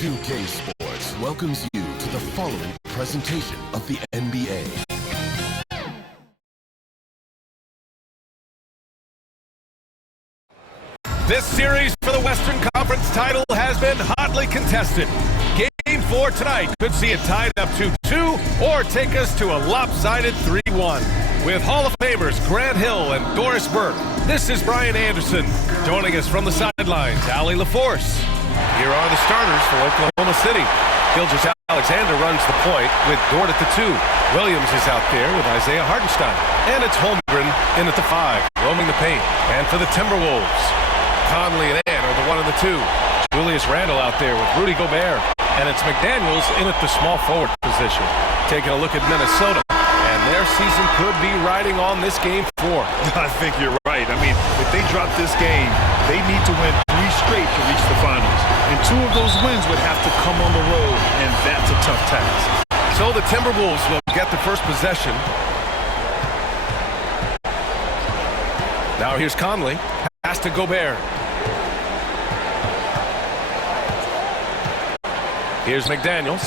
2K Sports welcomes you to the following presentation of the NBA. This series for the Western Conference title has been hotly contested. Game 4 tonight could see it tied up 2-2 or take us to a lopsided 3-1. With Hall of Famers Grant Hill and Doris Burke, this is Brian Anderson. Joining us from the sidelines, Allie LaForce. Here are the starters for Oklahoma City. Gilgeous-Alexander runs the point with Dort at the 2. Williams is out there with Isaiah Hartenstein. And it's Holmgren in at the 5, roaming the paint. And for the Timberwolves, Conley and Ann are the 1 and the 2. Julius Randle out there with Rudy Gobert. And it's McDaniels in at the small forward position. Taking a look at Minnesota. And their season could be riding on this game 4. I think you're right. I mean, if they drop this game, they need to win 3 straight to reach the finals. And 2 of those wins would have to come on the road, and that's a tough task. So the Timberwolves will get the first possession. Now here's Conley. Pass to Gobert. Here's McDaniels.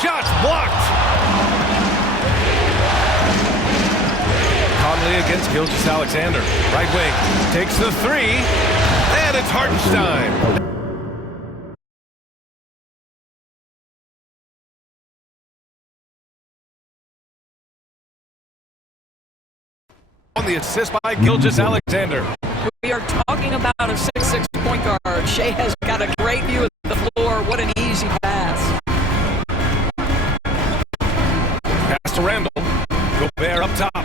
Shots blocked. Conley against Gilgeous-Alexander. Right wing. Takes the 3. And it's Hartenstein. On the assist by Gilgeous-Alexander. We are talking about a 6'6" point guard. Shea has got a great view of the floor. What an easy pass. Pass to Randle. Gobert up top.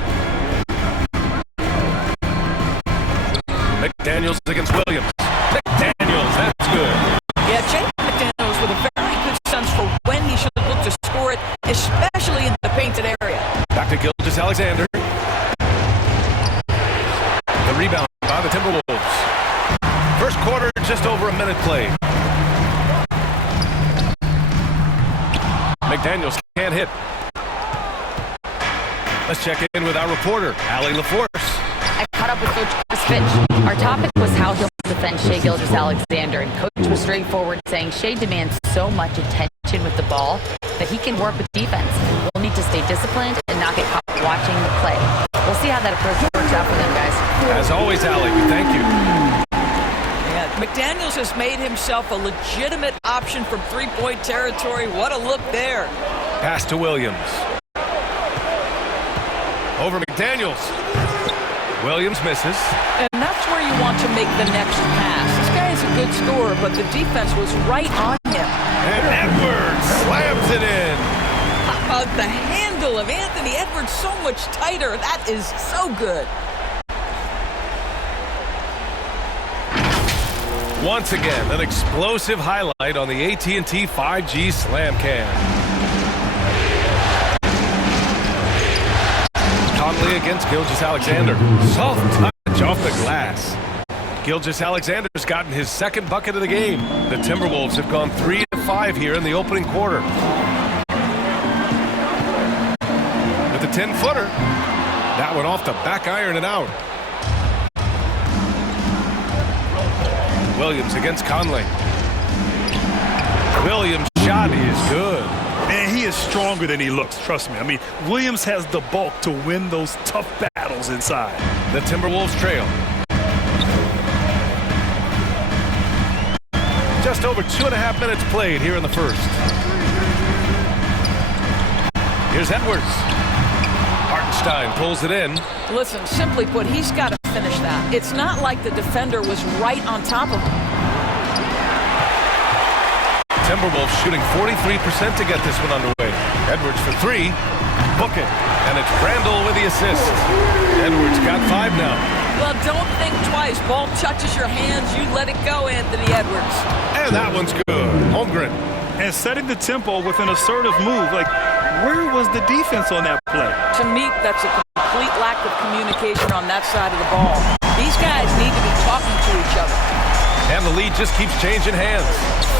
McDaniels against Williams. McDaniels, that's good. Yeah, Shea McDaniels with a very good sense for when he should look to score it, especially in the painted area. Back to Gilgeous-Alexander. The rebound by the Timberwolves. First quarter, just over a minute played. McDaniels can't hit. Let's check in with our reporter, Allie LaForce. I caught up with Coach Chris Finch. Our topic was how he'll defend Shea Gilgeous-Alexander, and Coach was straightforward, saying Shea demands so much attention with the ball that he can work with defense. We'll need to stay disciplined and not get caught watching the play. We'll see how that approach works out for them, guys. As always, Allie, we thank you. Yeah, McDaniels has made himself a legitimate option from three-point territory. What a look there. Pass to Williams. Over McDaniels. Williams misses. And that's where you want to make the next pass. This guy is a good scorer, but the defense was right on him. And Edwards slams it in. The handle of Anthony Edwards so much tighter. That is so good. Once again, an explosive highlight on the AT&T 5G Slam Cam. Conley against Gilgeous-Alexander. Soft touch off the glass. Gilgeous-Alexander's gotten his second bucket of the game. The Timberwolves have gone 3 of 5 here in the opening quarter. With the 10-footer, that went off the back iron and out. Williams against Conley. Williams' shot is good. Man, he is stronger than he looks, trust me. I mean, Williams has the bulk to win those tough battles inside. The Timberwolves trail. Just over 2.5 minutes played here in the first. Here's Edwards. Hartenstein pulls it in. Listen, simply put, he's got to finish that. It's not like the defender was right on top of him. Timberwolves shooting 43% to get this one underway. Edwards for 3. Book it. And it's Randle with the assist. Edwards got 5 now. Well, don't think twice. Ball touches your hands, you let it go, Anthony Edwards. And that one's good. Holmgren. And setting the tempo with an assertive move. Like, where was the defense on that play? To me, that's a complete lack of communication on that side of the ball. These guys need to be talking to each other. And the lead just keeps changing hands.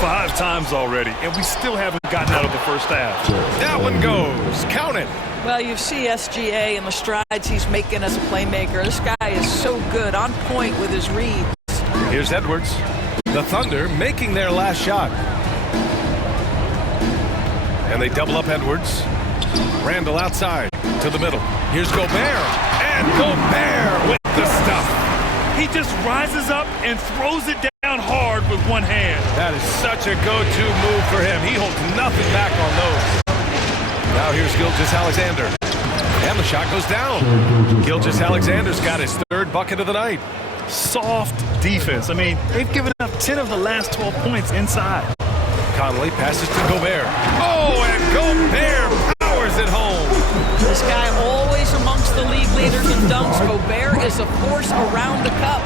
5 times already, and we still haven't gotten out of the first half. That one goes. Count it. Well, you see SGA and the strides he's making as a playmaker. This guy is so good, on point with his reads. Here's Edwards. The Thunder making their last shot. And they double up Edwards. Randall outside to the middle. Here's Gobert. And Gobert with the stuff. He just rises up and throws it down hard with one hand. That is such a go-to move for him. He holds nothing back on those. Now here's Gilgeous-Alexander. And the shot goes down. Gilgeous-Alexander's got his third bucket of the night. Soft defense. I mean, they've given up 10 of the last 12 points inside. Conley passes to Gobert. Oh, and Gobert powers it home. This guy always amongst the league leaders in dunks. Gobert is a force around the cup.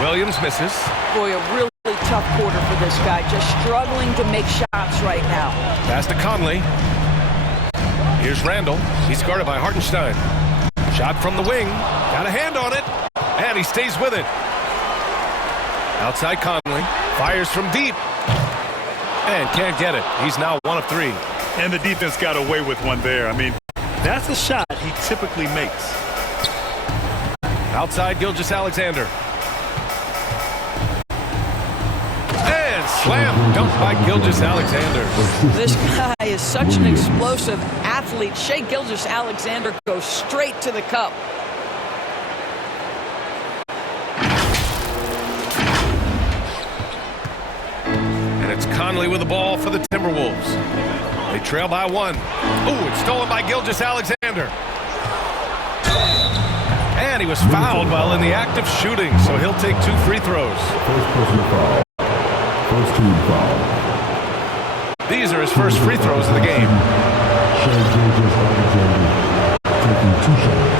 Williams misses. Boy, a really tough quarter for this guy. Just struggling to make shots right now. Pass to Conley. Here's Randall. He's guarded by Hartenstein. Shot from the wing. Got a hand on it. And he stays with it. Outside Conley. Fires from deep. And can't get it. He's now 1 of 3. And the defense got away with one there. I mean, that's a shot he typically makes. Outside Gilgeous-Alexander. And slam dunk by Gilgeous-Alexander. This guy is such an explosive athlete. Shai Gilgeous-Alexander goes straight to the cup. And it's Conley with the ball for the Timberwolves. They trail by 1. Ooh, it's stolen by Gilgeous-Alexander. And he was fouled while in the act of shooting, so he'll take 2 free throws. First personal foul. First team foul. These are his first free throws of the game. Shai Gilgeous-Alexander taking 2 shots.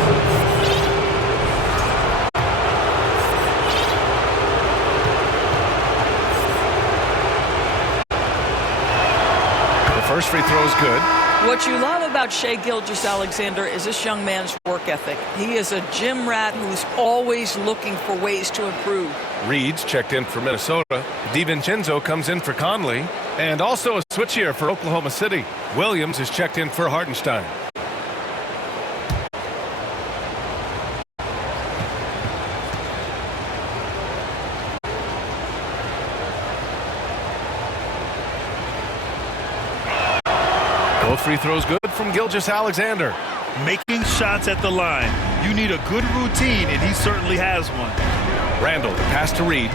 First free throw is good. What you love about Shai Gilgeous-Alexander is this young man's work ethic. He is a gym rat who's always looking for ways to improve. Reed's checked in for Minnesota. DiVincenzo comes in for Conley. And also a switch here for Oklahoma City. Williams is checked in for Hartenstein. Both free throws good from Gilgeous-Alexander. Making shots at the line. You need a good routine, and he certainly has one. Randall, pass to Reed.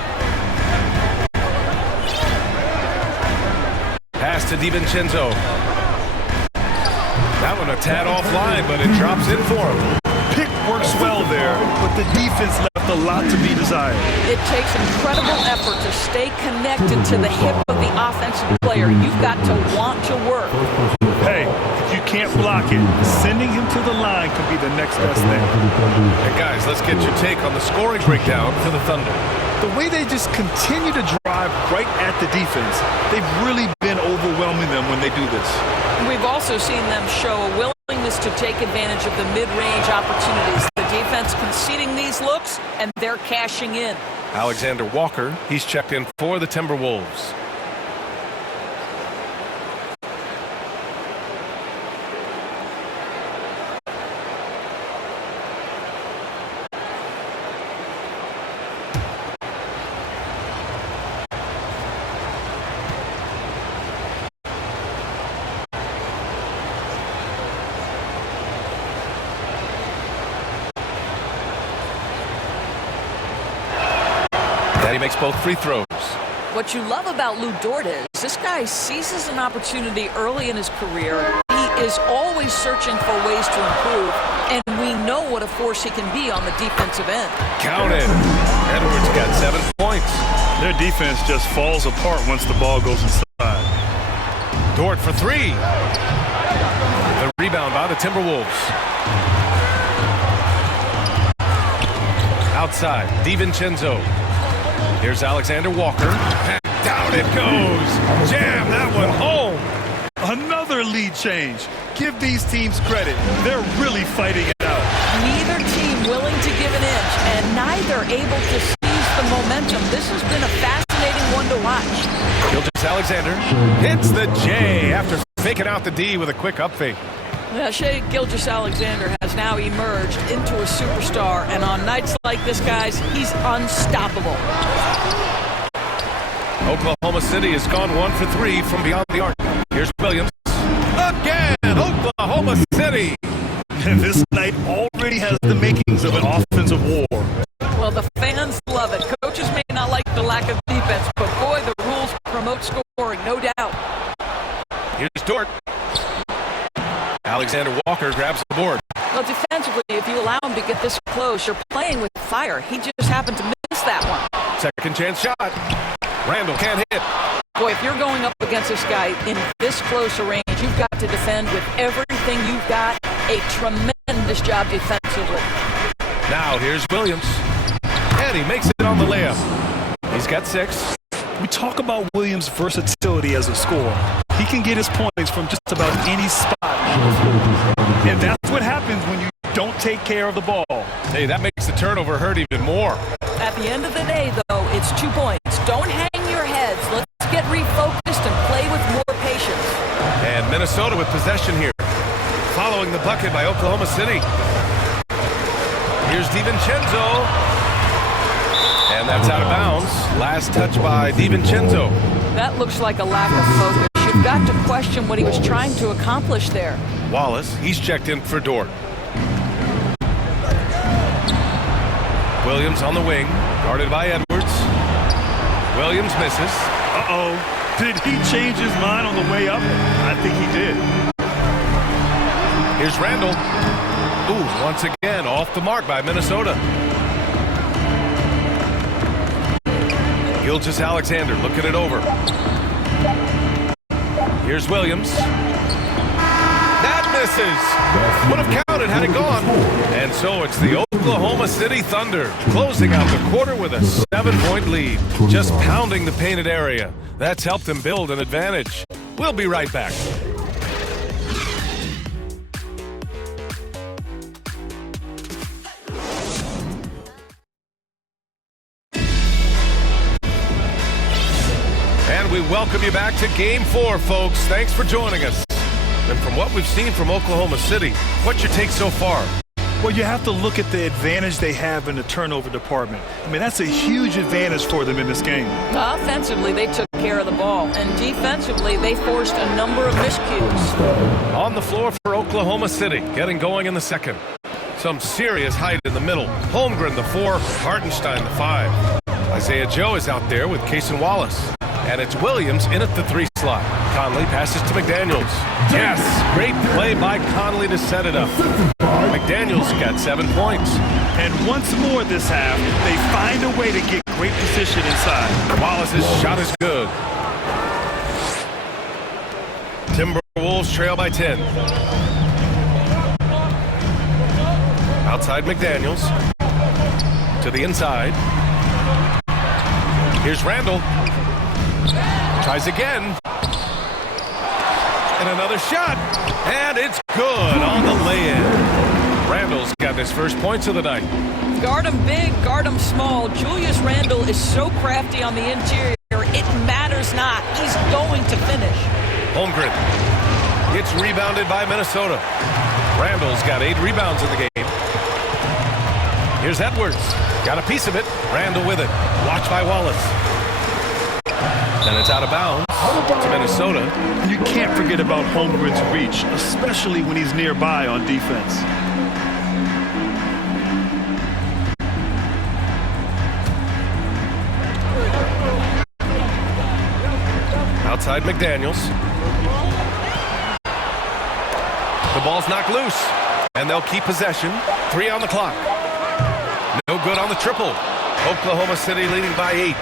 Pass to DiVincenzo. That one a tad offline, but it drops in for him. Pick works well there, but the defense left a lot to be desired. It takes incredible effort to stay connected to the hip of the offensive player. You've got to want to work. Hey, if you can't block it, sending him to the line could be the next best thing. And guys, let's get your take on the scoring breakdown for the Thunder. The way they just continue to drive right at the defense, they've really been overwhelming them when they do this. We've also seen them show a willingness to take advantage of the mid-range opportunities. The defense conceding these looks, and they're cashing in. Alexander Walker, he's checked in for the Timberwolves. And he makes both free throws. What you love about Lou Dort is this guy seizes an opportunity early in his career. He is always searching for ways to improve, and we know what a force he can be on the defensive end. Count it. Edwards got 7 points. Their defense just falls apart once the ball goes inside. Dort for 3. The rebound by the Timberwolves. Outside, DiVincenzo. Here's Alexander Walker. And down it goes. Jam that one home. Another lead change. Give these teams credit. They're really fighting it out. Neither team willing to give an inch, and neither able to seize the momentum. This has been a fascinating one to watch. Gilgeous-Alexander hits the J after faking out the D with a quick up fake. Yeah, Shai Gilgeous-Alexander has now emerged into a superstar, and on nights like this, guys, he's unstoppable. Oklahoma City has gone 1 for 3 from beyond the arc. Here's Williams. Again, Oklahoma City. And this night already has the makings of an offensive war. Well, the fans love it. Coaches may not like the lack of defense, but boy, the rules promote scoring, no doubt. Here's Dort. Alexander Walker grabs the board. Well, defensively, if you allow him to get this close, you're playing with fire. He just happened to miss that one. Second chance shot. Randall can't hit. Boy, if you're going up against this guy in this close a range, you've got to defend with everything you've got. A tremendous job defensively. Now here's Williams. And he makes it on the layup. He's got 6. We talk about Williams' versatility as a scorer. He can get his points from just about any spot. And that's what happens when you don't take care of the ball. Hey, that makes the turnover hurt even more. At the end of the day, though, it's 2 points. Don't hang your heads. Let's get refocused and play with more patience. And Minnesota with possession here. Following the bucket by Oklahoma City. Here's DiVincenzo. And that's out of bounds. Last touch by DiVincenzo. That looks like a lack of focus. You've got to question what he was trying to accomplish there. Wallace, he's checked in for Dort. Williams on the wing, guarded by Edwards. Williams misses. Uh-oh. Did he change his mind on the way up? I think he did. Here's Randall. Ooh, once again, off the mark by Minnesota. Gilgeous-Alexander looking it over. Here's Williams. That misses. Would have counted had it gone. And so it's the Oklahoma City Thunder closing out the quarter with a 7-point lead. Just pounding the painted area. That's helped them build an advantage. We'll be right back. And we welcome you back to Game 4, folks. Thanks for joining us. And from what we've seen from Oklahoma City, what's your take so far? Well, you have to look at the advantage they have in the turnover department. I mean, that's a huge advantage for them in this game. Offensively, they took care of the ball. And defensively, they forced a number of miscues. On the floor for Oklahoma City, getting going in the second. Some serious height in the middle. Holmgren, the 4, Hartenstein, the 5. Isaiah Joe is out there with Cason Wallace. And it's Williams in at the 3 slot. Conley passes to McDaniels. Yes, great play by Conley to set it up. McDaniels got 7 points. And once more this half, they find a way to get great position inside. Wallace's shot is good. Timberwolves trail by 10. Outside McDaniels. To the inside. Here's Randall. Tries again. And another shot. And it's good on the lay-in. Randall's got his first points of the night. Guard him big, guard him small. Julius Randall is so crafty on the interior. It matters not. He's going to finish. Holmgren. It's rebounded by Minnesota. Randall's got 8 rebounds in the game. Here's Edwards. Got a piece of it. Randall with it. Watched by Wallace. And it's out of bounds to Minnesota. You can't forget about Holmgren's reach, especially when he's nearby on defense. Outside McDaniels. The ball's knocked loose, and they'll keep possession. 3 on the clock. No good on the triple. Oklahoma City leading by 8.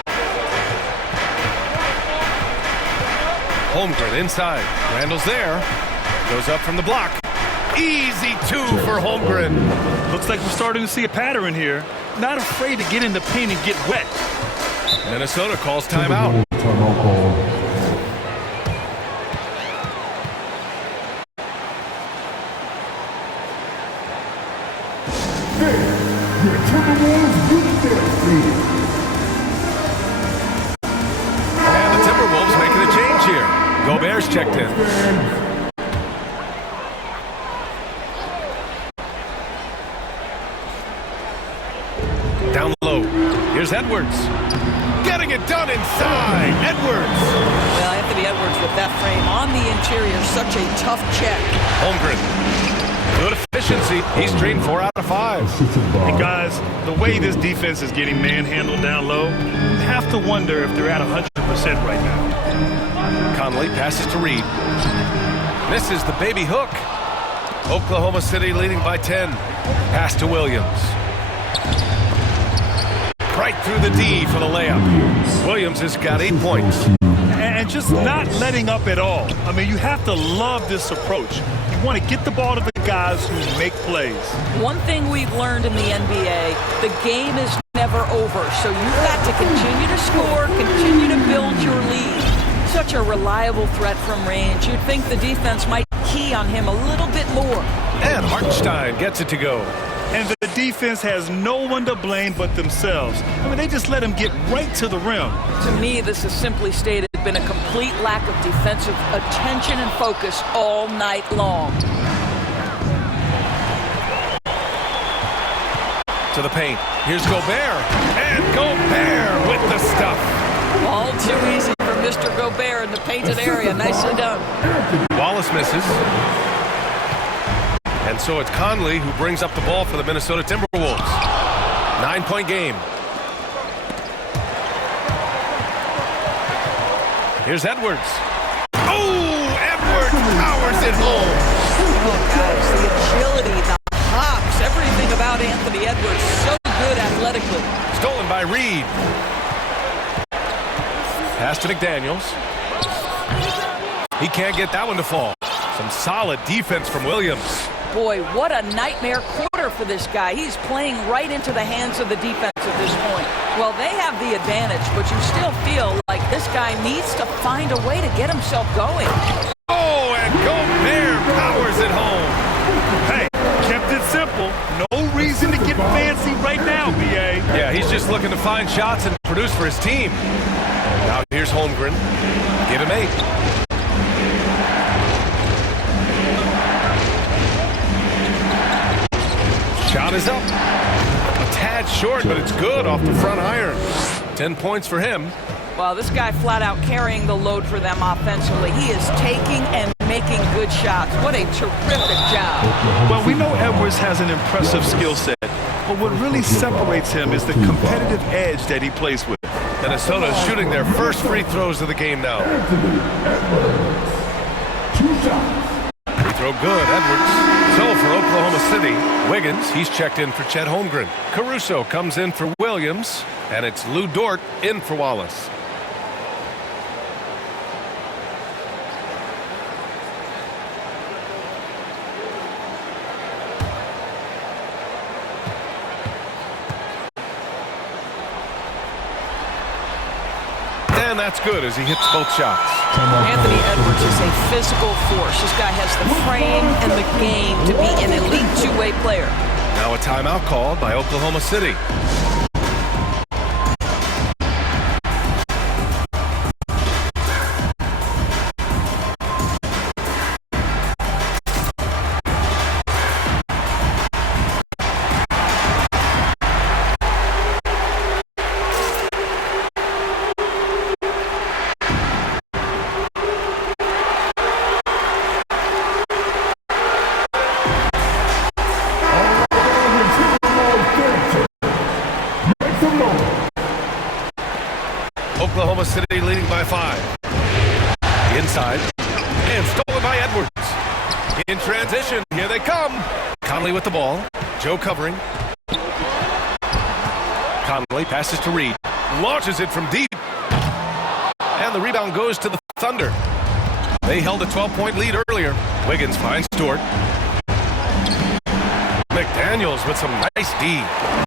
Holmgren inside. Randall's there. Goes up from the block. Easy 2 for Holmgren. Looks like we're starting to see a pattern here. Not afraid to get in the paint and get wet. Minnesota calls timeout. And the Timberwolves making a change here. Gobert's checked in. Here's Edwards. Getting it done inside. Edwards. Well, Anthony Edwards with that frame on the interior, such a tough check. Holmgren. Good efficiency. He's trained 4 out of 5. And guys, the way this defense is getting manhandled down low, you have to wonder if they're at 100% right now. Conley passes to Reed. Misses the baby hook. Oklahoma City leading by 10. Pass to Williams. Right through the D for the layup. Williams has got 8 points. And just not letting up at all. I mean, you have to love this approach. You want to get the ball to the guys who make plays. One thing we've learned in the NBA, the game is never over. So you've got to continue to score, continue to build your lead. Such a reliable threat from range. You'd think the defense might key on him a little bit more. And Hartenstein gets it to go. And the defense has no one to blame but themselves. I mean, they just let him get right to the rim. To me, this is simply stated been a complete lack of defensive attention and focus all night long. To the paint. Here's Gobert. And Gobert with the stuff. All too easy for Mr. Gobert in the painted area. Nicely done. Wallace misses. And so it's Conley who brings up the ball for the Minnesota Timberwolves. 9-point game. Here's Edwards. Oh, Edwards powers it home. Oh, guys, the agility, the hops, everything about Anthony Edwards. So good athletically. Stolen by Reed. Pass to McDaniels. He can't get that one to fall. Some solid defense from Williams. Boy, what a nightmare quarter for this guy. He's playing right into the hands of the defense at this point. Well, they have the advantage, but you still feel like this guy needs to find a way to get himself going. Oh, and Gobert powers it home. Hey, kept it simple. No reason to get fancy right now, B.A. Yeah, he's just looking to find shots and produce for his team. Now here's Holmgren. Give him 8. Shot is up. A tad short, but it's good off the front iron. 10 points for him. Well, this guy flat out carrying the load for them offensively. He is taking and making good shots. What a terrific job. Well, we know Edwards has an impressive skill set, but what really separates him is the competitive edge that he plays with. Minnesota is shooting their first free throws of the game now. Free throw good, Edwards. So for Oklahoma City, Wiggins, he's checked in for Chet Holmgren. Caruso comes in for Williams, and it's Lou Dort in for Wallace. And that's good as he hits both shots. Anthony Edwards is a physical force. This guy has the frame and the game to be an elite two-way player. Now a timeout called by Oklahoma City. Oklahoma City leading by 5. Inside. And stolen by Edwards. In transition. Here they come. Conley with the ball. Joe covering. Conley passes to Reed. Launches it from deep. And the rebound goes to the Thunder. They held a 12-point lead earlier. Wiggins finds Dort. McDaniels with some nice D.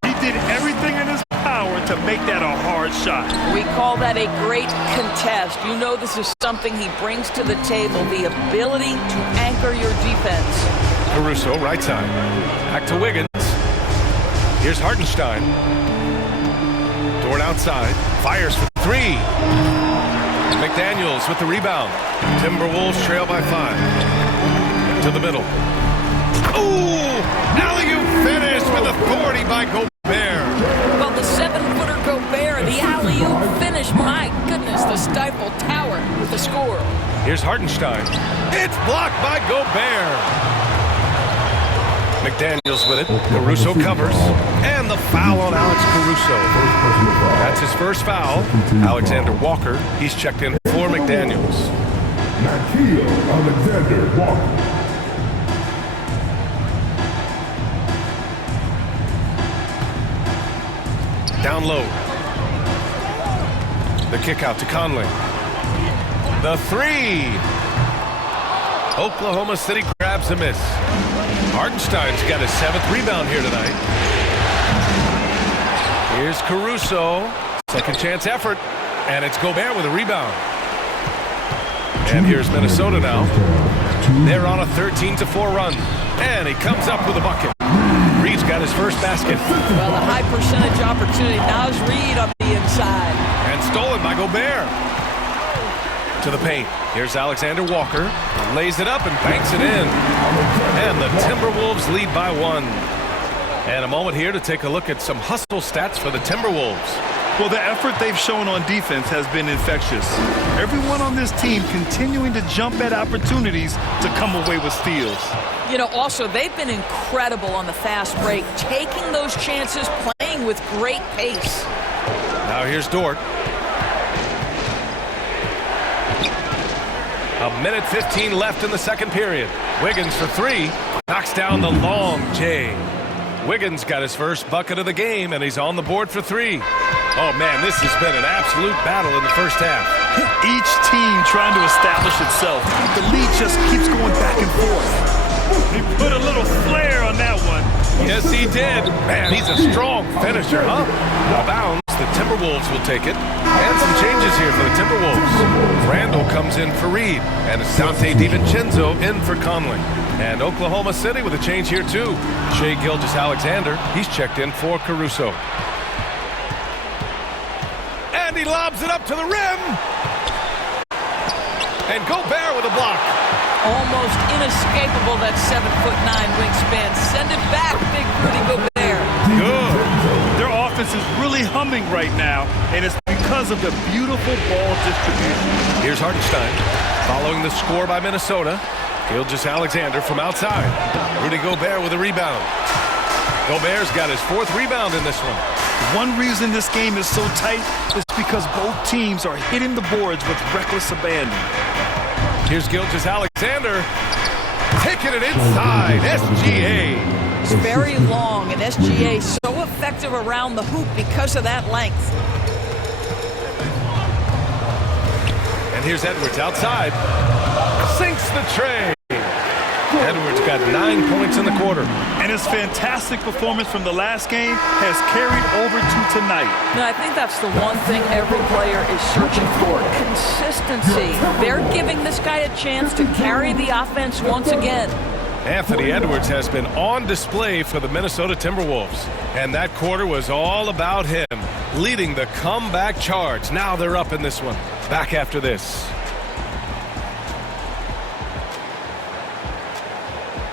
He did everything in his power to make that a hard shot. We call that a great contest. You know this is something he brings to the table, the ability to anchor your defense. Caruso, right side. Back to Wiggins. Here's Hartenstein. Dort outside. Fires for 3. McDaniels with the rebound. Timberwolves trail by 5. To the middle. Ooh! Alley-oop finish with authority by Gobert. Well, the 7-footer Gobert alley-oop finish. My goodness, the Stifle Tower with the score. Here's Hartenstein. It's blocked by Gobert. McDaniels with it. Caruso covers. And the foul on Alex Caruso. That's his first foul. Alexander Walker, he's checked in for McDaniels. Alexander Walker. Down low. The kick out to Conley. The three. Oklahoma City grabs a miss. Hartenstein's got his 7th rebound here tonight. Here's Caruso. Second chance effort. And it's Gobert with a rebound. And here's Minnesota now. They're on a 13-4 run. And he comes up with a bucket. Reed's got his first basket. Well, the high percentage opportunity. Now's Reed on the inside. And stolen by Gobert. To the paint. Here's Alexander Walker. Lays it up and banks it in. And the Timberwolves lead by 1. And a moment here to take a look at some hustle stats for the Timberwolves. Well, the effort they've shown on defense has been infectious. Everyone on this team continuing to jump at opportunities to come away with steals. You know, also, they've been incredible on the fast break, taking those chances, playing with great pace. Now here's Dort. A minute 15 left in the second period. Wiggins for 3. Knocks down the long J. Wiggins got his first bucket of the game, and he's on the board for 3. Oh, man, this has been an absolute battle in the first half. Each team trying to establish itself. The lead just keeps going back and forth. He put a little flair on that one. Yes, he did. Man, he's a strong finisher, huh? Out of bounds, the Timberwolves will take it. And some changes here for the Timberwolves. Randall comes in for Reed, and it's Dante DiVincenzo in for Conley. And Oklahoma City with a change here, too. Shai Gilgeous-Alexander, he's checked in for Caruso. And he lobs it up to the rim. And Gobert with a block. Almost inescapable, that 7'9" wingspan. Send it back, big Rudy Gobert. Good. Their offense is really humming right now, and it's because of the beautiful ball distribution. Here's Hartenstein following the score by Minnesota. Gilgeous-Alexander from outside. Rudy Gobert with a rebound. Gobert's got his 4th rebound in this one. One reason this game is so tight is because both teams are hitting the boards with reckless abandon. Here's Gilgeous-Alexander taking it inside. SGA. It's very long, and SGA so effective around the hoop because of that length. And here's Edwards outside. Sinks the tray. Edwards got 9 points in the quarter. And his fantastic performance from the last game has carried over to tonight. No, I think that's the one thing every player is searching for. Consistency. They're giving this guy a chance to carry the offense once again. Anthony Edwards has been on display for the Minnesota Timberwolves. And that quarter was all about him, leading the comeback charge. Now they're up in this one. Back after this.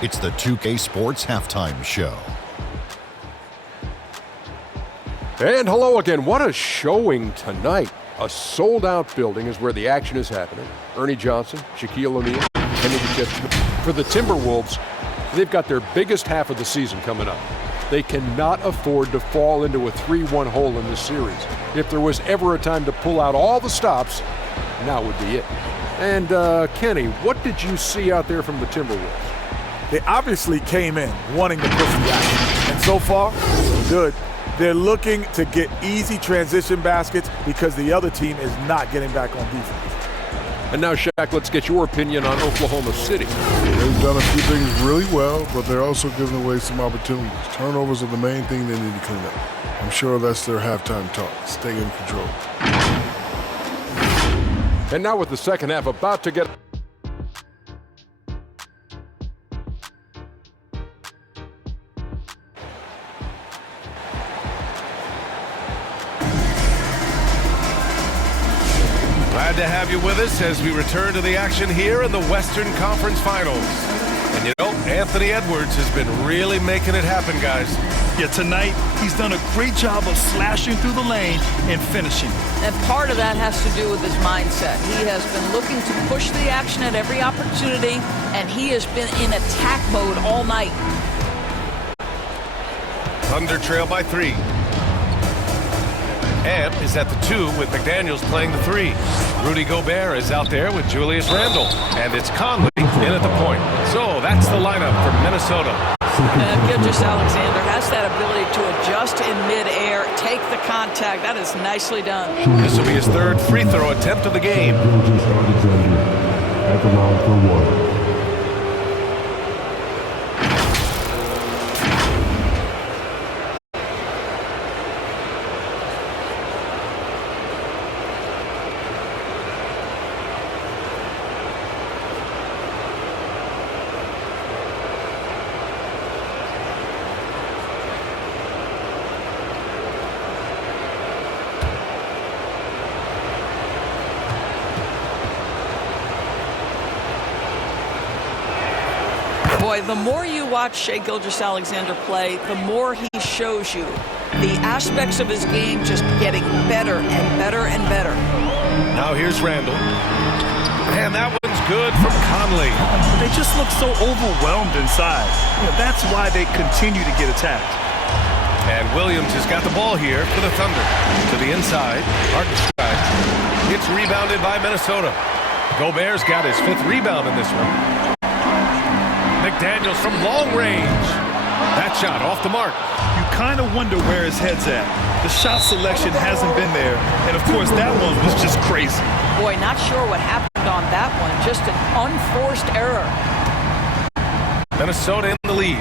It's the 2K Sports Halftime Show. And hello again. What a showing tonight. A sold-out building is where the action is happening. Ernie Johnson, Shaquille O'Neal, Henry DeChambeau. For the Timberwolves, they've got their biggest half of the season coming up. They cannot afford to fall into a 3-1 hole in this series. If there was ever a time to pull out all the stops, now would be it. And Kenny, what did you see out there from the Timberwolves? They obviously came in wanting to push the action. And so far, good. They're looking to get easy transition baskets because the other team is not getting back on defense. And now, Shaq, let's get your opinion on Oklahoma City. They've done a few things really well, but they're also giving away some opportunities. Turnovers are the main thing they need to clean up. I'm sure that's their halftime talk. Stay in control. And now with the second half about to get... Glad to have you with us as we return to the action here in the Western Conference Finals. And you know, Anthony Edwards has been really making it happen, guys. Yeah, tonight he's done a great job of slashing through the lane and finishing. And part of that has to do with his mindset. He has been looking to push the action at every opportunity, and he has been in attack mode all night. Thunder trail by 3. Ant is at the 2 with McDaniels playing the 3. Rudy Gobert is out there with Julius Randle. And it's Conley in at the point. So that's the lineup for Minnesota. Gilgeous-Alexander has that ability to adjust in midair, take the contact. That is nicely done. This will be his 3rd free throw attempt of the game. Gilgeous-Alexander at the line for 1. Boy, the more you watch Shai Gilgeous-Alexander play, the more he shows you the aspects of his game just getting better and better and better. Now here's Randle. And that one's good from Conley. They just look so overwhelmed inside. That's why they continue to get attacked. And Williams has got the ball here for the Thunder. To the inside, Hartenstein. It's rebounded by Minnesota. Gobert's got his 5th rebound in this one. McDaniels from long range. That shot off the mark. You kind of wonder where his head's at. The shot selection hasn't been there. And, of course, that one was just crazy. Boy, not sure what happened on that one. Just an unforced error. Minnesota in the lead.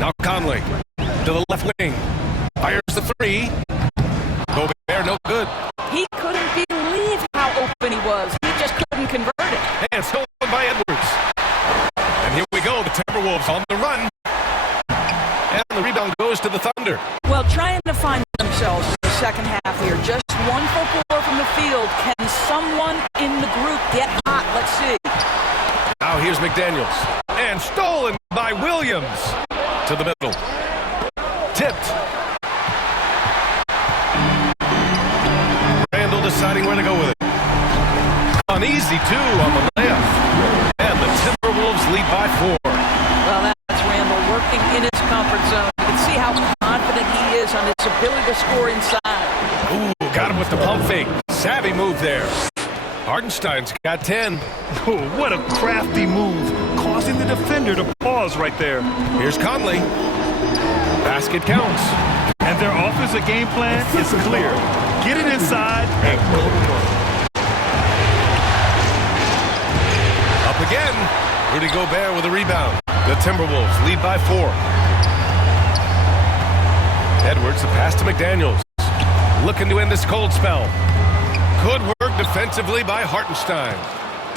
Now Conley to the left wing. Fires the 3. Gobert no good. He couldn't believe how open he was. He just couldn't convert it. And stolen by Edwards. And here we go. The Timberwolves on the run. And the rebound goes to the Thunder. Well, trying to find themselves in the second half here. Just 1 for 4 from the field. Can someone in the group get hot? Let's see. Now here's McDaniels. And stolen by Williams. To the middle. Tipped. Randle deciding where to go with it. An easy 2 on the layup. And the Timberwolves lead by 4. Well, that's Randle working in his comfort zone. You can see how confident he is on his ability to score inside. Ooh, got him with the pump fake. Savvy move there. Hartenstein's got 10. Oh, what a crafty move, causing the defender to pause right there. Here's Conley. Basket counts. And their offensive game plan is clear. Get it inside and go to work. Up again. Rudy Gobert with a rebound. The Timberwolves lead by 4. Edwards, the pass to McDaniels. Looking to end this cold spell. Good work defensively by Hartenstein.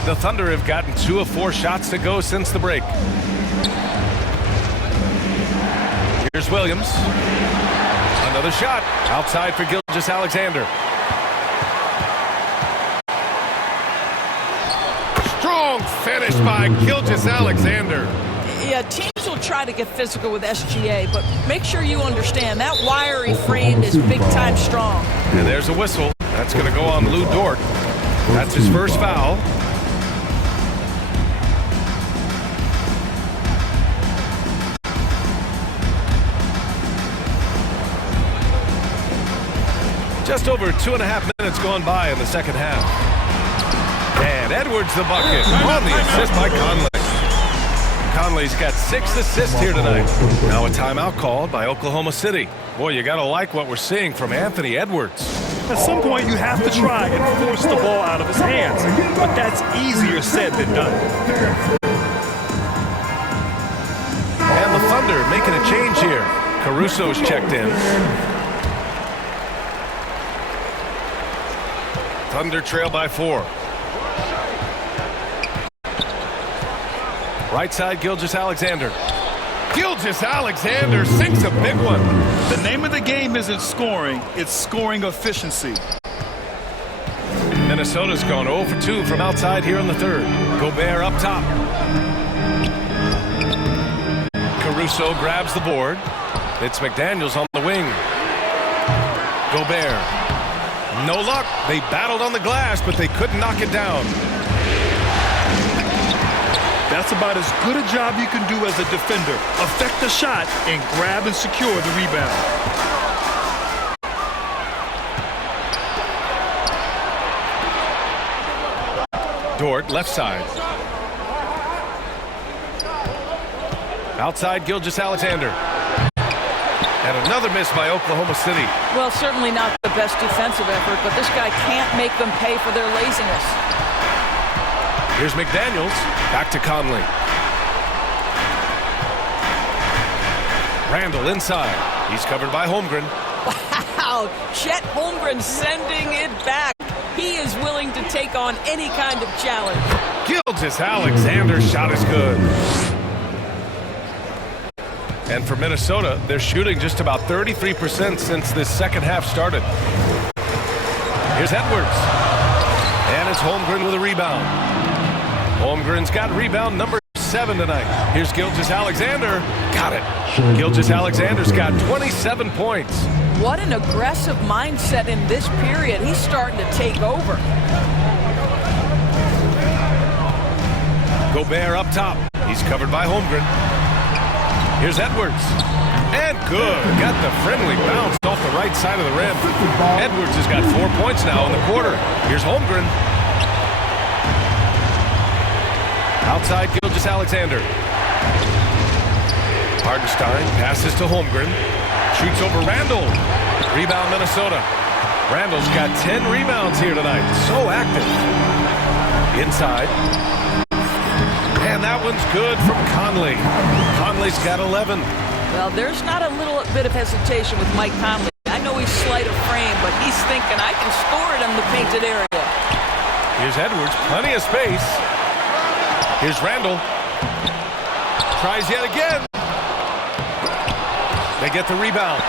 The Thunder have gotten 2 of 4 shots to go since the break. Here's Williams. Another shot. Outside for Gilgeous-Alexander. Strong finish by Gilgeous-Alexander. Yeah, teams will try to get physical with SGA, but make sure you understand that wiry frame is big-time strong. And there's a whistle. That's going to go on Lou Dort. That's his first foul. Just over 2.5 minutes gone by in the second half. And Edwards the bucket on the assist by Conley. Conley's got 6 assists here tonight. Now a timeout called by Oklahoma City. Boy, you got to like what we're seeing from Anthony Edwards. At some point, you have to try and force the ball out of his hands. But that's easier said than done. And the Thunder making a change here. Caruso's checked in. Thunder trail by 4. Right side, Gilgeous-Alexander. Gilgeous-Alexander sinks a big one. The name of the game isn't scoring, it's scoring efficiency. Minnesota's gone 0 for 2 from outside here in the third. Gobert up top. Caruso grabs the board. It's McDaniels on the wing. Gobert. No luck. They battled on the glass, but they couldn't knock it down. That's about as good a job you can do as a defender. Affect the shot and grab and secure the rebound. Dort, left side. Outside, Gilgeous-Alexander. And another miss by Oklahoma City. Well, certainly not the best defensive effort, but this guy can't make them pay for their laziness. Here's McDaniels. Back to Conley. Randall inside. He's covered by Holmgren. Wow, Chet Holmgren sending it back. He is willing to take on any kind of challenge. Gilgeous-Alexander's shot is good. And for Minnesota, they're shooting just about 33% since this second half started. Here's Edwards. And it's Holmgren with a rebound. Holmgren's got rebound number 7 tonight. Here's Gilgeous-Alexander. Got it. Gilgeous-Alexander's got 27 points. What an aggressive mindset in this period. He's starting to take over. Gobert up top. He's covered by Holmgren. Here's Edwards. And good. Got the friendly bounce off the right side of the rim. Edwards has got 4 points now in the quarter. Here's Holmgren. Outside, Gilgeous-Alexander. Hartenstein passes to Holmgren. Shoots over Randall. Rebound, Minnesota. Randall's got 10 rebounds here tonight. So active. Inside. And that one's good from Conley. Conley's got 11. Well, there's not a little bit of hesitation with Mike Conley. I know he's slight of frame, but he's thinking, I can score it in the painted area. Here's Edwards. Plenty of space. Here's Randall. Tries yet again. They get the rebound.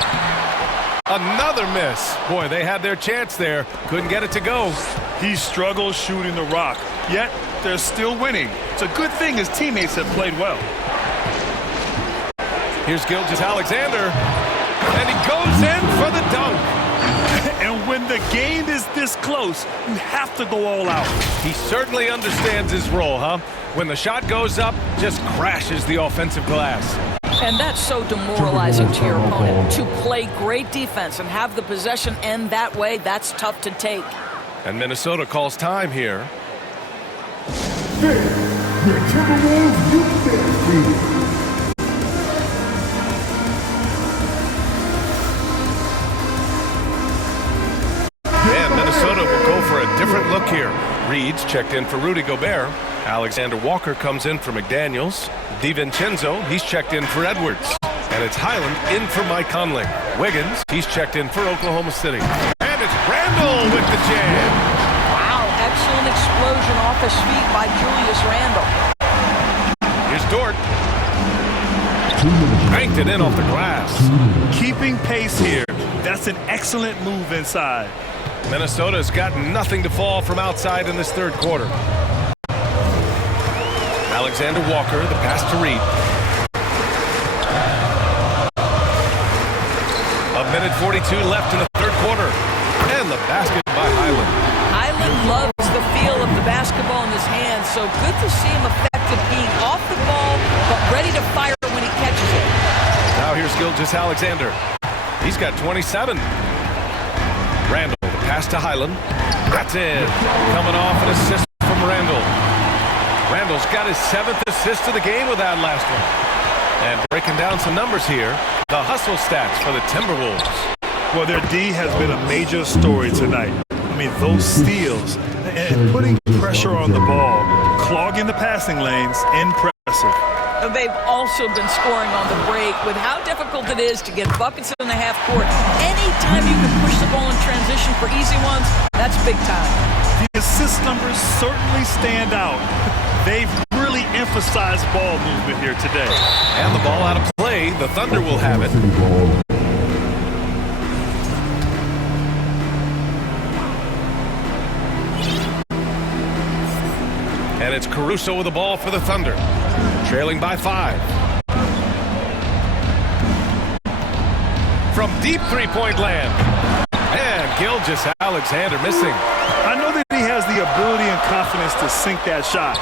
Another miss. Boy, they had their chance there. Couldn't get it to go. He struggles shooting the rock, yet they're still winning. It's a good thing his teammates have played well. Here's Gilgeous-Alexander. And he goes in for the dunk. And when the game is this close, you have to go all out. He certainly understands his role, huh? When the shot goes up, just crashes the offensive glass. And that's so demoralizing to your opponent. To play great defense and have the possession end that way, that's tough to take. And Minnesota calls time here. Hey, the Timberwolves Youth And Minnesota will go for a different look here. Reed's checked in for Rudy Gobert. Alexander Walker comes in for McDaniels. DiVincenzo, he's checked in for Edwards. And it's Highland in for Mike Conley. Wiggins, he's checked in for Oklahoma City. And it's Randall with the jam. Wow, excellent explosion off his feet by Julius Randall. Here's Dort. Banked it in off the glass. Keeping pace here. That's an excellent move inside. Minnesota's got nothing to fall from outside in this third quarter. Alexander Walker, the pass to Reed. A minute 42 left in the third quarter. And the basket by Highland. Highland loves the feel of the basketball in his hands, so good to see him effective being off the ball, but ready to fire when he catches it. Now here's Gilgeous-Alexander. He's got 27. Randall, the pass to Highland. That's it. Coming off an assist from Randall. Randall's got his 7th assist of the game with that last one. And breaking down some numbers here, the hustle stats for the Timberwolves. Well, their D has been a major story tonight. I mean, those steals and putting pressure on the ball, clogging the passing lanes, impressive. They've also been scoring on the break with how difficult it is to get buckets in the half court. Anytime you can push the ball in transition for easy ones, that's big time. The assist numbers certainly stand out. They've really emphasized ball movement here today. And the ball out of play. The Thunder will have it. And it's Caruso with the ball for the Thunder. Trailing by 5. from deep three-point land. And Gilgeous-Alexander missing. I know that he has the ability and confidence to sink that shot.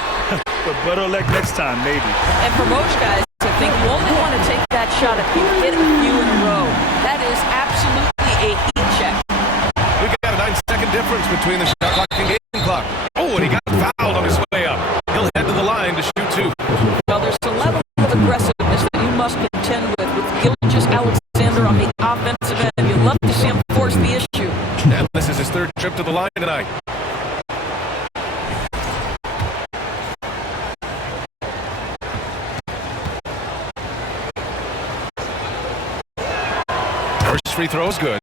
But better luck next time, maybe. And for most guys, I think you only want to take that shot if you hit a few in a row. That is absolutely a heat check. We got a 9-second difference between the shot clock and game clock. Oh, and he got fouled on his way up. He'll head to the line to shoot two. Well, there's a level of aggressiveness that you must contend with Gilgeous-Alexander on the offensive end. You'd love to see him force the issue. And this is his third trip to the line tonight. First free throw is good.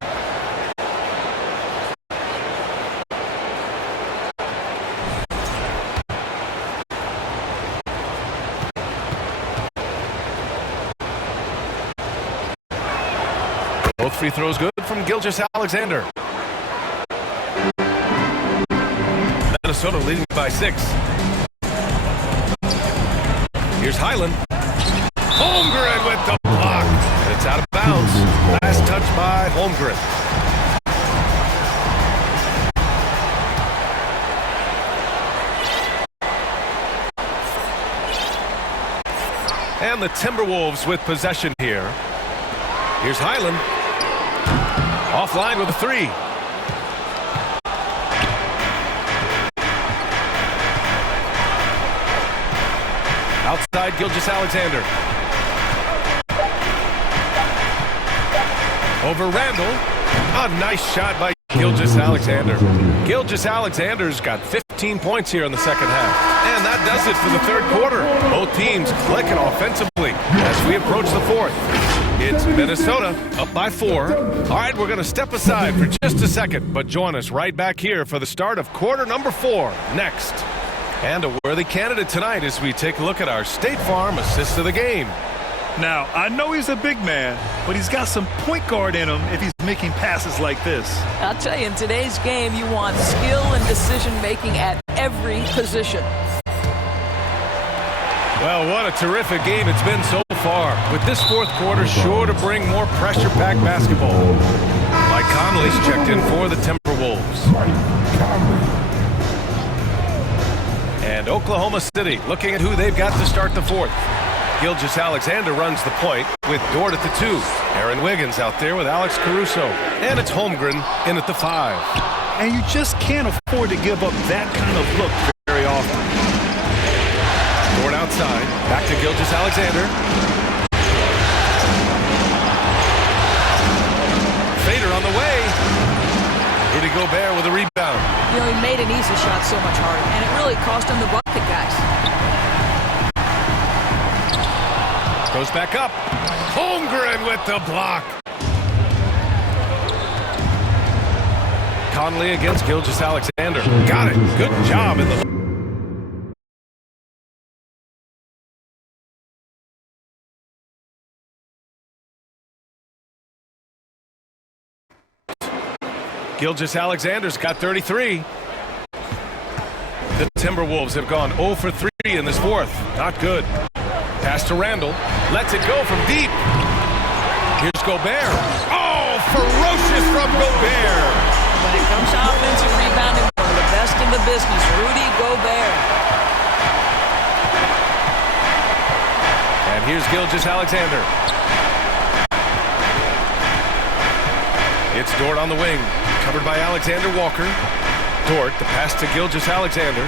Both free throws good from Gilgeous-Alexander. Minnesota leading by 6. Here's Highland. Holmgren with the block. And it's out of bounds. Last touch by Holmgren. And the Timberwolves with possession here. Here's Highland. Offline with a 3. Outside Gilgeous-Alexander. Over Randall. A nice shot by Gilgeous-Alexander. Gilgeous-Alexander's got 15 points here in the second half. And that does it for the third quarter. Both teams clicking offensively as we approach the fourth. It's Minnesota up by 4. All right, we're going to step aside for just a second, but join us right back here for the start of quarter number 4 next. And a worthy candidate tonight as we take a look at our State Farm assist of the game. Now, I know he's a big man, but he's got some point guard in him if he's making passes like this. I'll tell you, in today's game, you want skill and decision-making at every position. Well, what a terrific game it's been so far. With this fourth quarter sure to bring more pressure-packed basketball. Mike Conley's checked in for the Timberwolves. And Oklahoma City looking at who they've got to start the fourth. Gilgeous-Alexander runs the point with Dort at the 2. Aaron Wiggins out there with Alex Caruso. And it's Holmgren in at the 5. And you just can't afford to give up that kind of look very often. Dort outside. Back to Gilgeous-Alexander. Fader on the way. Rudy Gobert with a rebound. You know, he made an easy shot so much harder, and it really cost him the bucket, guys. Goes back up. Holmgren with the block. Conley against Gilgeous-Alexander. Got it. Good job in the... Gilgeous-Alexander's got 33. The Timberwolves have gone 0 for 3 in this fourth. Not good. Pass to Randall. Lets it go from deep. Here's Gobert. Oh, ferocious from Gobert. When it comes to offensive rebounding, one of the best in the business, Rudy Gobert. And here's Gilgeous-Alexander. It's Dort on the wing. Covered by Alexander Walker. Dort, the pass to Gilgeous-Alexander.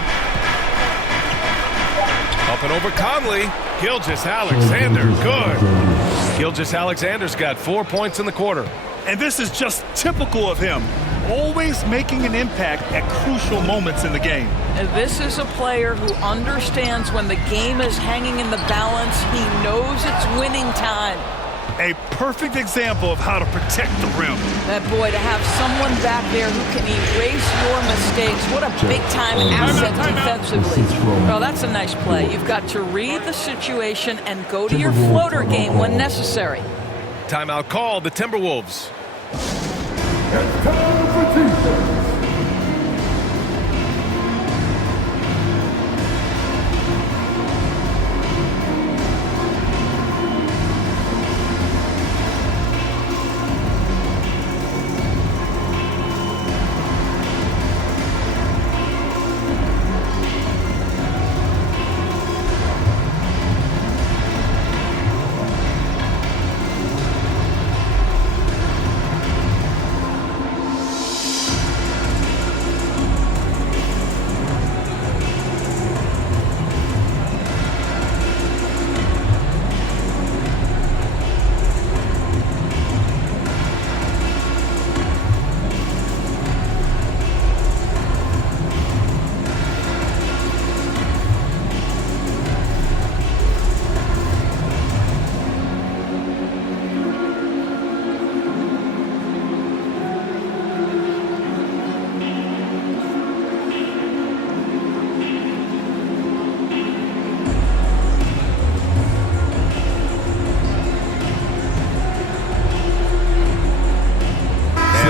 Up and over Conley. Gilgeous-Alexander, good. Gilgeous-Alexander's got 4 points in the quarter. And this is just typical of him. Always making an impact at crucial moments in the game. And this is a player who understands when the game is hanging in the balance. He knows it's winning time. A perfect example of how to protect the rim. That boy, to have someone back there who can erase your mistakes. What a big-time asset defensively. Well, that's a nice play. You've got to read the situation and go to your floater game when necessary. Timeout called, the Timberwolves. It's time for defense.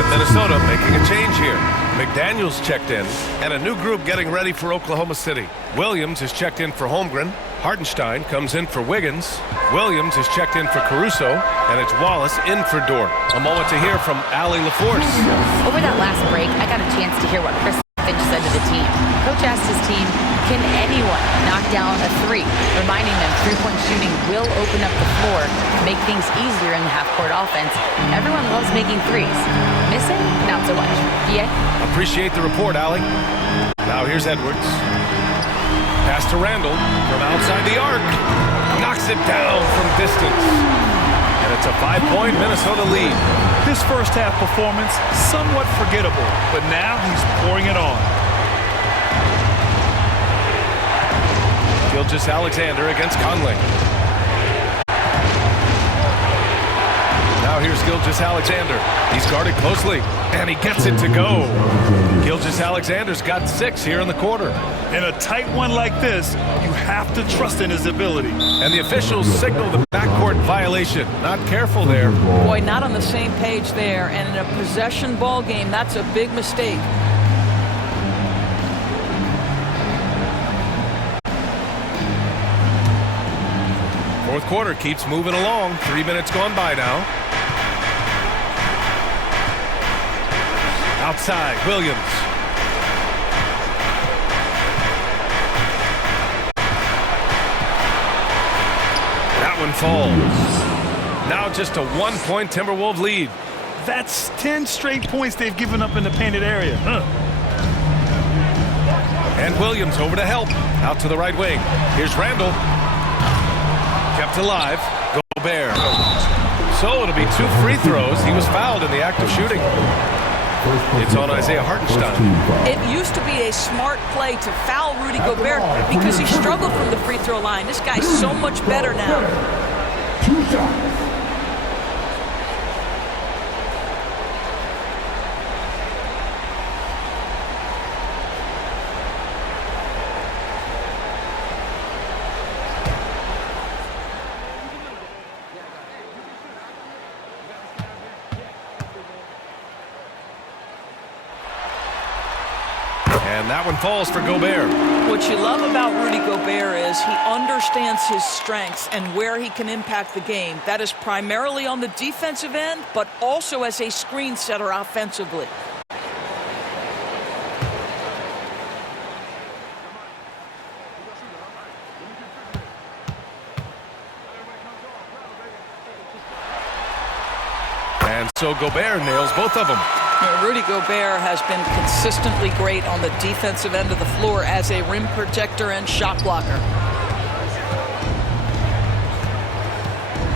Minnesota making a change here. McDaniels checked in, and a new group getting ready for Oklahoma City. Williams is checked in for Holmgren. Hartenstein comes in for Wiggins. Williams is checked in for Caruso, and it's Wallace in for Dort. A moment to hear from Allie LaForce. Over that last break, I got a chance to hear what Chris Finch said to the team. Coach asked his team, can anyone knock down a three? Reminding them three-point shooting will open up the floor, make things easier in the half-court offense. Everyone loves making threes. Missing? Not so much. Yeah? Appreciate the report, Allie. Now here's Edwards. Pass to Randall from outside the arc. Knocks it down from distance. And it's a 5-point Minnesota lead. His first half performance, somewhat forgettable, but now he's pouring it on. Gilgeous-Alexander against Conley. Now here's Gilgeous-Alexander. He's guarded closely, and he gets it to go. Gilgeous-Alexander's got 6 here in the quarter. In a tight one like this, you have to trust in his ability. And the officials signal the backcourt violation. Not careful there. Boy, not on the same page there. And in a possession ball game, that's a big mistake. Fourth quarter keeps moving along. 3 minutes gone by now. Outside, Williams. That one falls. Now just a 1-point Timberwolves lead. That's 10 straight points they've given up in the painted area. And Williams over to help. Out to the right wing. Here's Randall. Kept alive. Gobert. So it'll be 2 free throws. He was fouled in the act of shooting. It's on Isaiah Hartenstein. It used to be a smart play to foul Rudy Gobert because he struggled from the free throw line. This guy's so much better now. 2 shots. And that one falls for Gobert. What you love about Rudy Gobert is he understands his strengths and where he can impact the game. That is primarily on the defensive end, but also as a screen setter offensively. And so Gobert nails both of them. Rudy Gobert has been consistently great on the defensive end of the floor as a rim protector and shot blocker.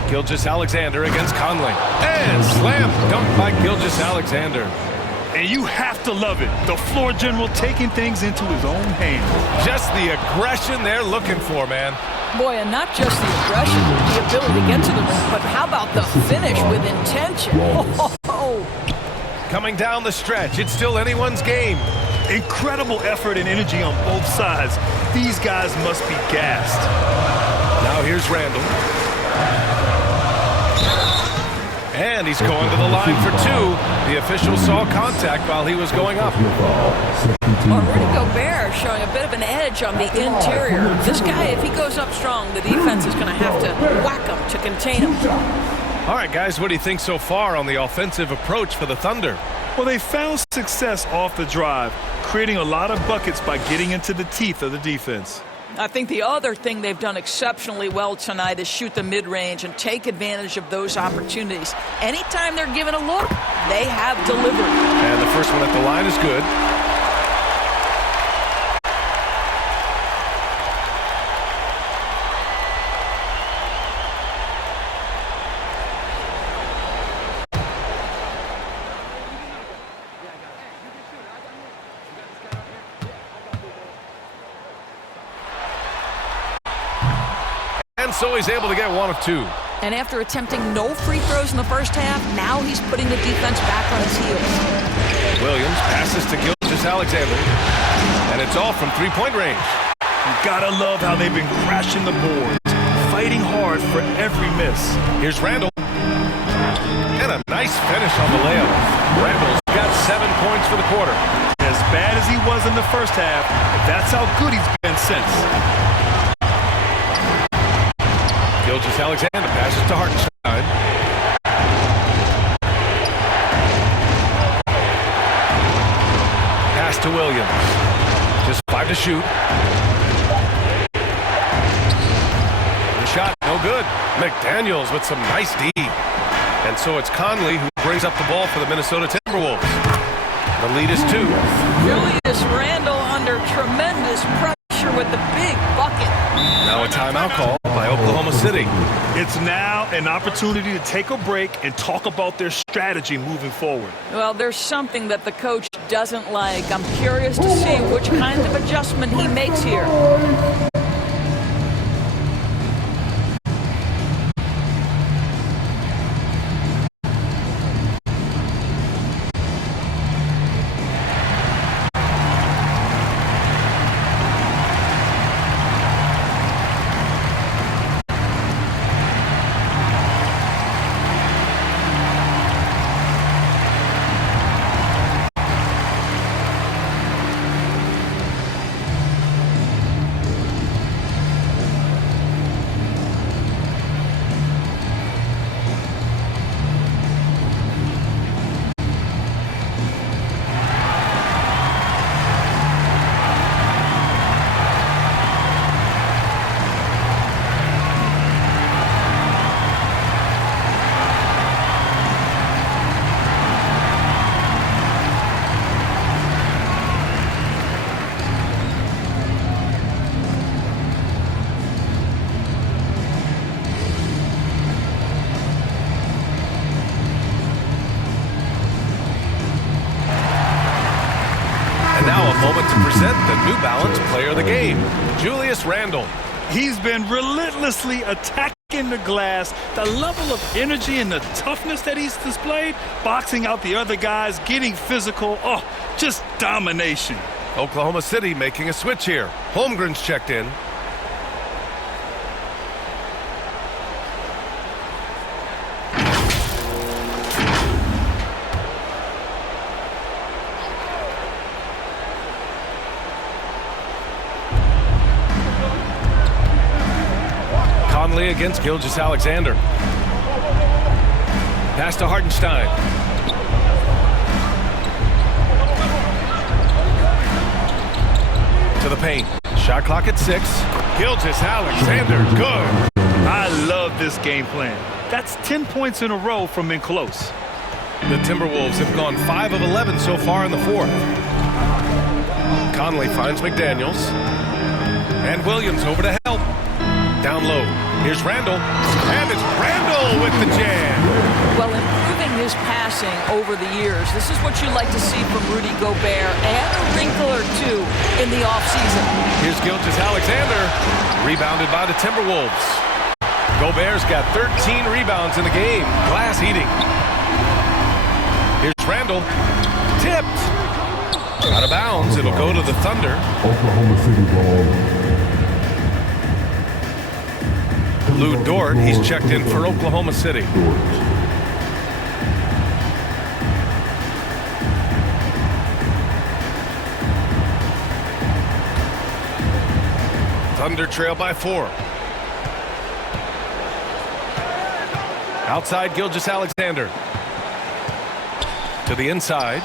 Gilgeous-Alexander against Conley. And slam dunk by Gilgeous-Alexander. And you have to love it. The floor general taking things into his own hands. Just the aggression they're looking for, man. Boy, and not just the aggression, the ability to get to the rim, but how about the finish with intention? Oh. Coming down the stretch, it's still anyone's game. Incredible effort and energy on both sides. These guys must be gassed. Now here's Randall. And he's going to the line for 2. The official saw contact while he was going up. Rudy Gobert showing a bit of an edge on the interior. This guy, if he goes up strong, the defense is going to have to whack him to contain him. All right, guys, what do you think so far on the offensive approach for the Thunder? Well, they found success off the drive, creating a lot of buckets by getting into the teeth of the defense. I think the other thing they've done exceptionally well tonight is shoot the mid-range and take advantage of those opportunities. Anytime they're given a look, they have delivered. And the first one at the line is good. So he's able to get 1 of 2. And after attempting no free throws in the first half, now he's putting the defense back on his heels. Williams passes to Gilgeous-Alexander, and it's all from 3-point range. You gotta love how they've been crashing the boards, fighting hard for every miss. Here's Randall. And a nice finish on the layup. Randall's in the first half. That's how good he's been since. Gilgeous-Alexander passes to Hartenstein. Pass to Williams. Just 5 to shoot. The shot, no good. McDaniels with some nice D. And so it's Conley who brings up the ball for the Minnesota Timberwolves. The lead is 2. Julius Randle under tremendous pressure with the big bucket. Now a timeout call by Oklahoma City. It's now an opportunity to take a break and talk about their strategy moving forward. Well, there's something that the coach doesn't like. I'm curious to see which kind of adjustment he makes here. Moment to present the New Balance Player of the Game, Julius Randle. He's been relentlessly attacking the glass. The level of energy and the toughness that he's displayed, boxing out the other guys, getting physical. Oh, just domination. Oklahoma City making a switch here. Holmgren's checked in. Conley against Gilgeous-Alexander. Pass to Hartenstein. To the paint. Shot clock at 6. Gilgeous-Alexander, good. I love this game plan. That's 10 points in a row from in close. The Timberwolves have gone 5 of 11 so far in the 4th. Conley finds McDaniels. And Williams over to help. Down low. Here's Randle. And it's Randle with the jam. Well, improving his passing over the years, this is what you like to see from Rudy Gobert. Add a wrinkle or two in the offseason. Here's Gilgeous-Alexander. Rebounded by the Timberwolves. Gobert's got 13 rebounds in the game. Glass eating. Here's Randle. Tipped. Out of bounds. It'll go to the Thunder. Oklahoma City ball. Lou Dort, he's checked in for Oklahoma City. Thunder trail by 4. Outside Gilgeous-Alexander. To the inside.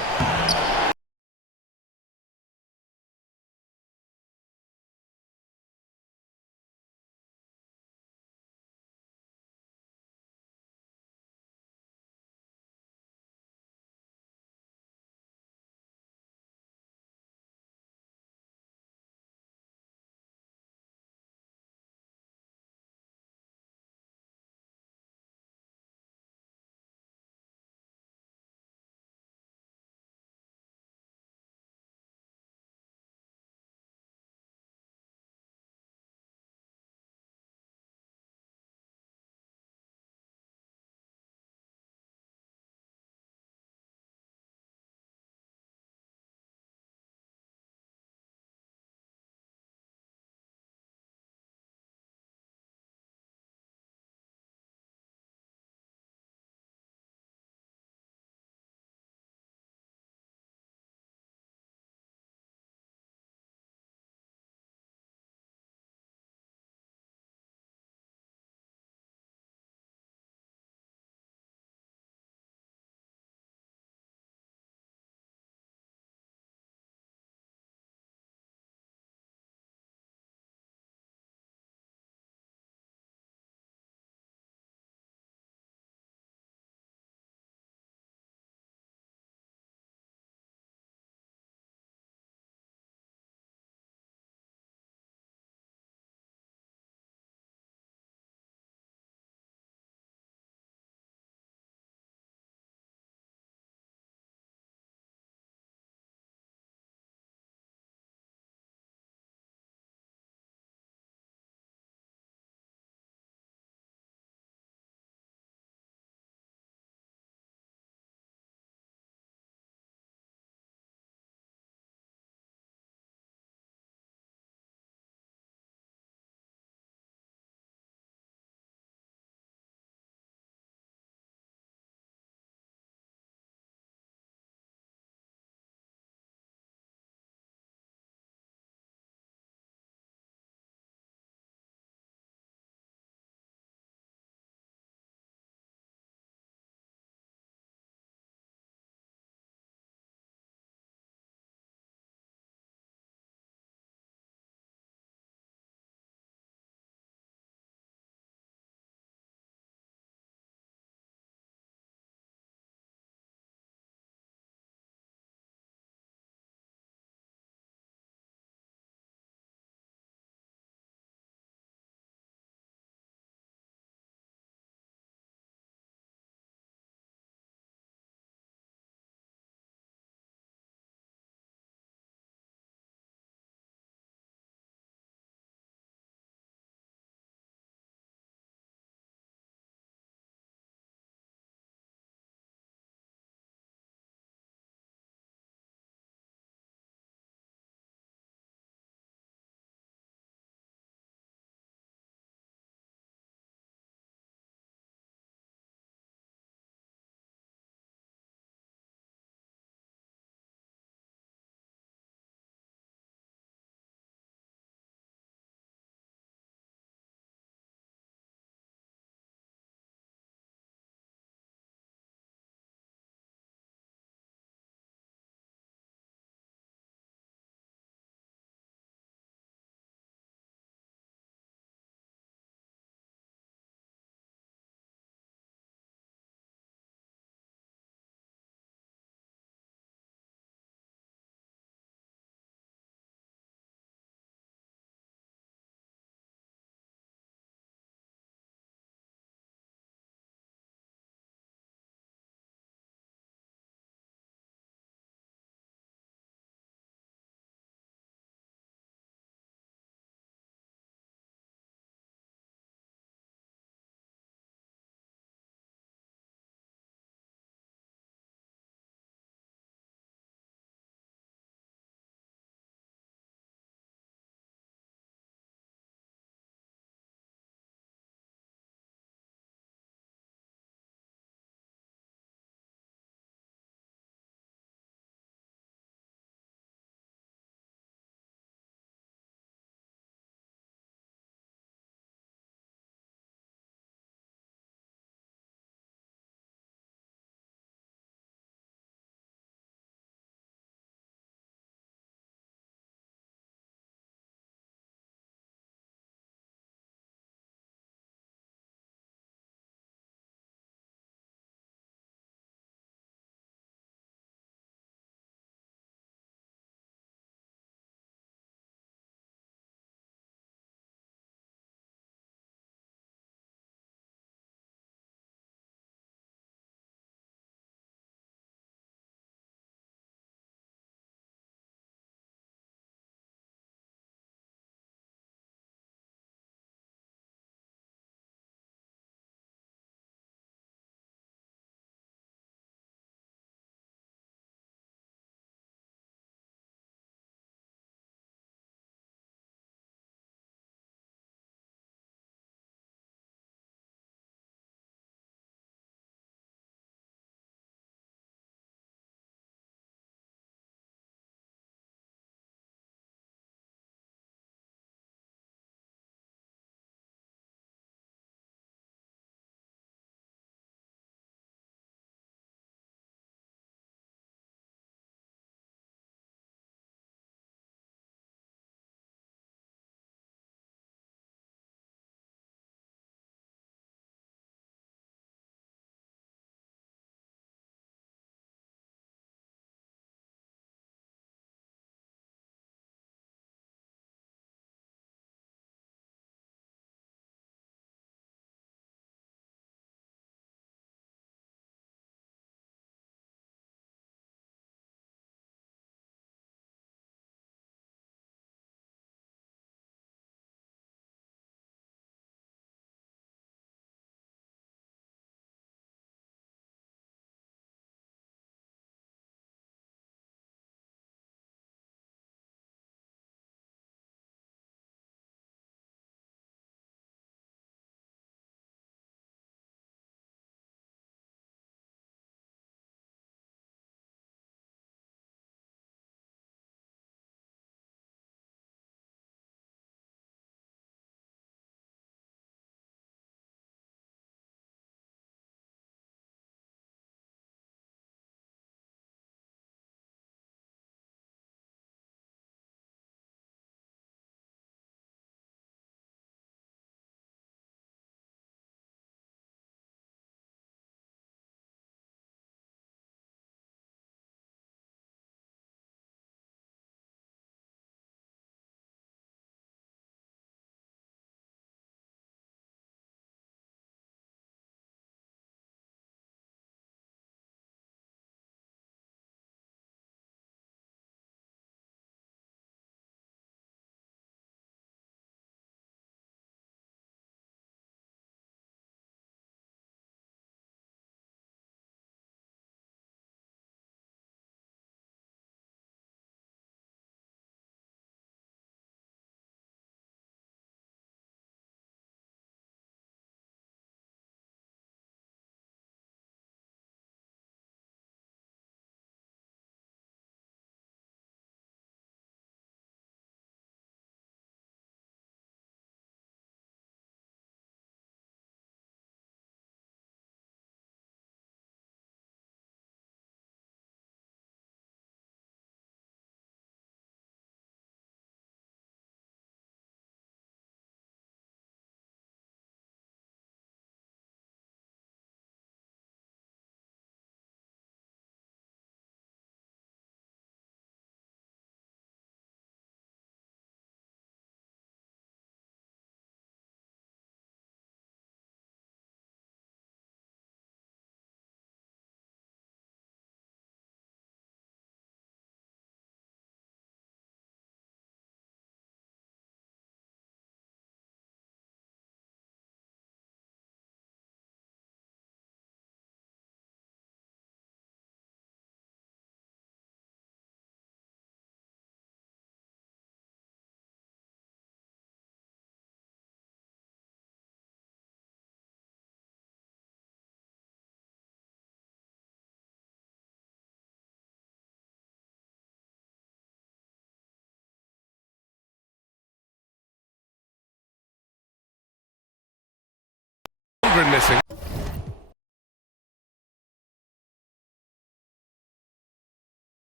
missing.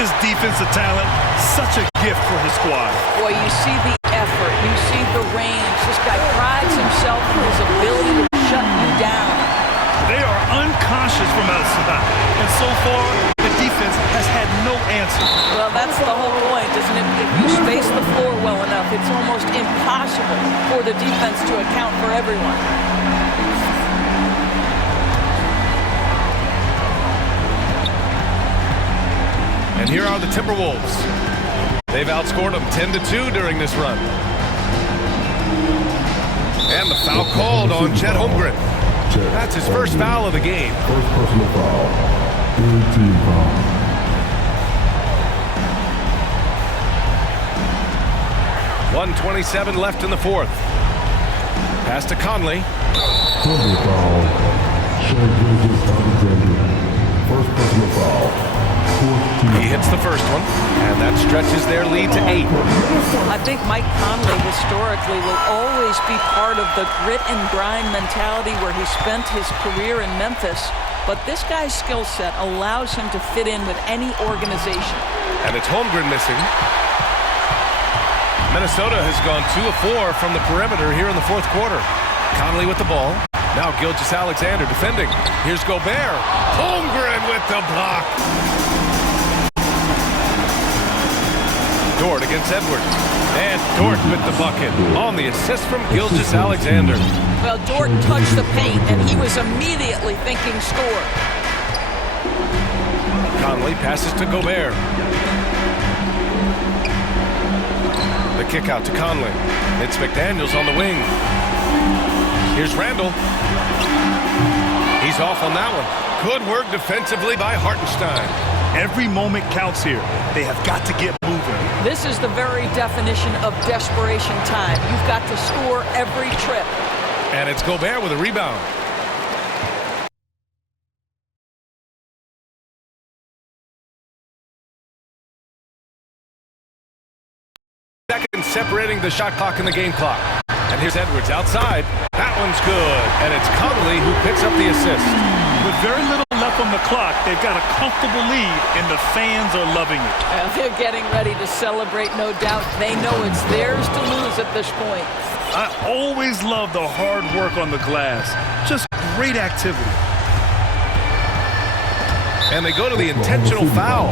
His defensive talent, such a gift for his squad. Boy, you see the effort, you see the range. This guy prides himself on his ability to shut you down. They are unconscious from outside, and so far, the defense has had no answer. Well, that's the whole point, isn't it? If you space the floor well enough, it's almost impossible for the defense to account for everyone. And here are the Timberwolves. They've outscored them 10-2 during this run. And the foul called on Chet Holmgren. That's his first foul of the game. First personal foul. Third team foul. .127 left in the fourth. Pass to Conley. Personal foul. Shai Gilgeous-Alexander. First personal foul. He hits the first one, and that stretches their lead to 8. I think Mike Conley historically will always be part of the grit and grind mentality where he spent his career in Memphis, but this guy's skill set allows him to fit in with any organization. And it's Holmgren missing. Minnesota has gone 2 of 4 from the perimeter here in the fourth quarter. Conley with the ball. Now Gilgeous-Alexander defending. Here's Gobert. Holmgren with the block. Dort against Edwards. And Dort with the bucket on the assist from Gilgeous-Alexander. Well, Dort touched the paint, and he was immediately thinking score. Conley passes to Gobert. The kick out to Conley. It's McDaniels on the wing. Here's Randall. He's off on that one. Good work defensively by Hartenstein. Every moment counts here. They have got to get moving. This is the very definition of desperation time. You've got to score every trip. And it's Gobert with a rebound. Seconds separating the shot clock and the game clock. And here's Edwards outside. That one's good. And it's Conley who picks up the assist. With very little left on the clock, they've got a comfortable lead, and the fans are loving it. Well, they're getting ready to celebrate, no doubt. They know it's theirs to lose at this point. I always love the hard work on the glass. Just great activity. And they go to the intentional foul.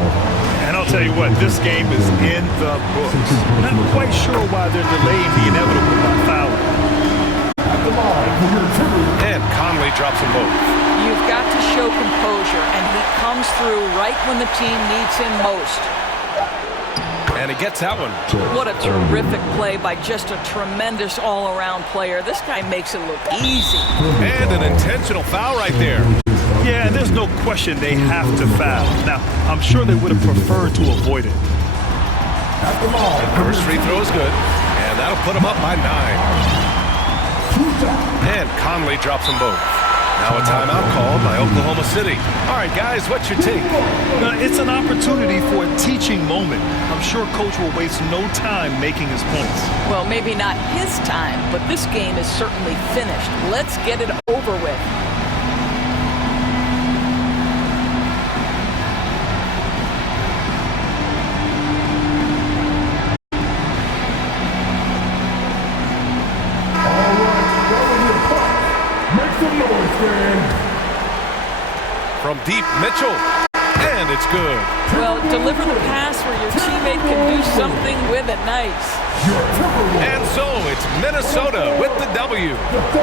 And I'll tell you what, this game is in the books. Not quite sure why they're delaying the inevitable by fouling. And Conley drops them both. You've got to show composure, and he comes through right when the team needs him most. And he gets that one. What a terrific play by just a tremendous all-around player. This guy makes it look easy. And an intentional foul right there. Yeah, and there's no question they have to foul. Now, I'm sure they would have preferred to avoid it. First free throw is good, and that'll put them up by 9. And Conley drops them both. Now a timeout called by Oklahoma City. All right, guys, what's your take? It's an opportunity for a teaching moment. I'm sure Coach will waste no time making his points. Well, maybe not his time, but this game is certainly finished. Let's get it over with. From deep, Mitchell. And it's good. Well, deliver the pass where your teammate can do something with it. Nice. And so it's Minnesota with the W.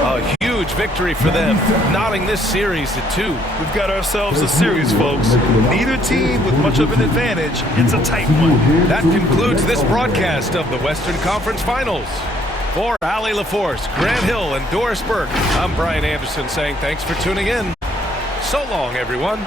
A huge victory for them, knotting this series to 2. We've got ourselves a series, folks. Neither team with much of an advantage. It's a tight one. That concludes this broadcast of the Western Conference Finals. For Allie LaForce, Grant Hill, and Doris Burke, I'm Brian Anderson saying thanks for tuning in. So long, everyone.